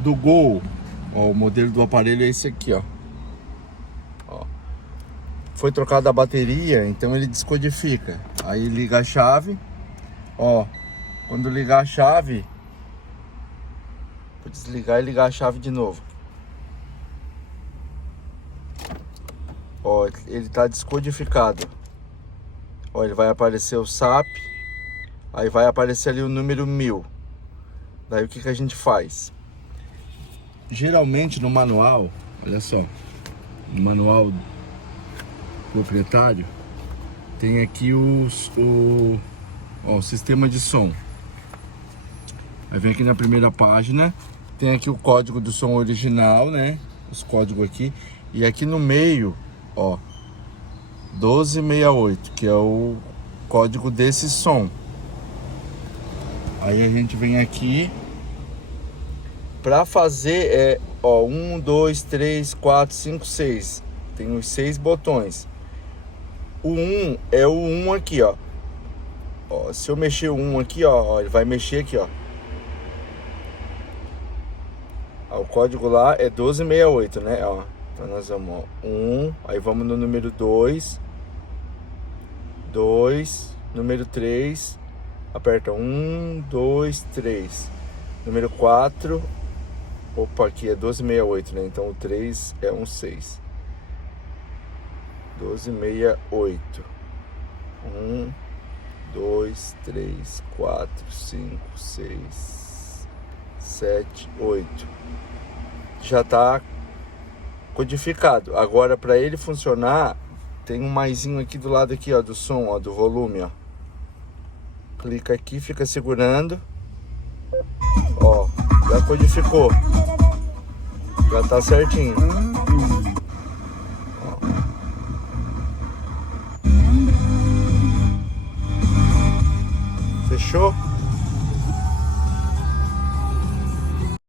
do Gol, ó, o modelo do aparelho é esse aqui, ó. Foi trocada a bateria, então ele descodifica. Aí liga a chave, ó. Quando ligar a chave, vou desligar e ligar a chave de novo. Ó, ele tá descodificado. Ó, ele vai aparecer o SAP, aí vai aparecer ali o número 1000. Daí o que a gente faz? Geralmente no manual, olha só, no manual proprietário, tem aqui o sistema de som. Aí vem aqui na primeira página, tem aqui o código do som original, né? Os códigos aqui. E aqui no meio, ó, 1268, que é o código desse som. Aí a gente vem aqui para fazer, ó, 1, 2, 3, 4, 5, 6. Tem os 6 botões. O 1 é o 1 aqui, ó. Ó, se eu mexer o 1 aqui, ó, ele vai mexer aqui, ó. O código lá é 1268, né? Ó, então nós vamos, ó, 1, aí vamos no número 2, número 3, aperta 1, 2, 3. Número 4, opa, aqui é 1268, né? Então o 3 é um 6. 1268. 1, 2, 3, 4, 5, 6, 7, 8. Já tá codificado. Agora, para ele funcionar, tem um maisinho aqui do lado aqui, ó, do som, ó, do volume, ó. Clica aqui, fica segurando. Ó, já codificou. Já tá certinho. Fechou?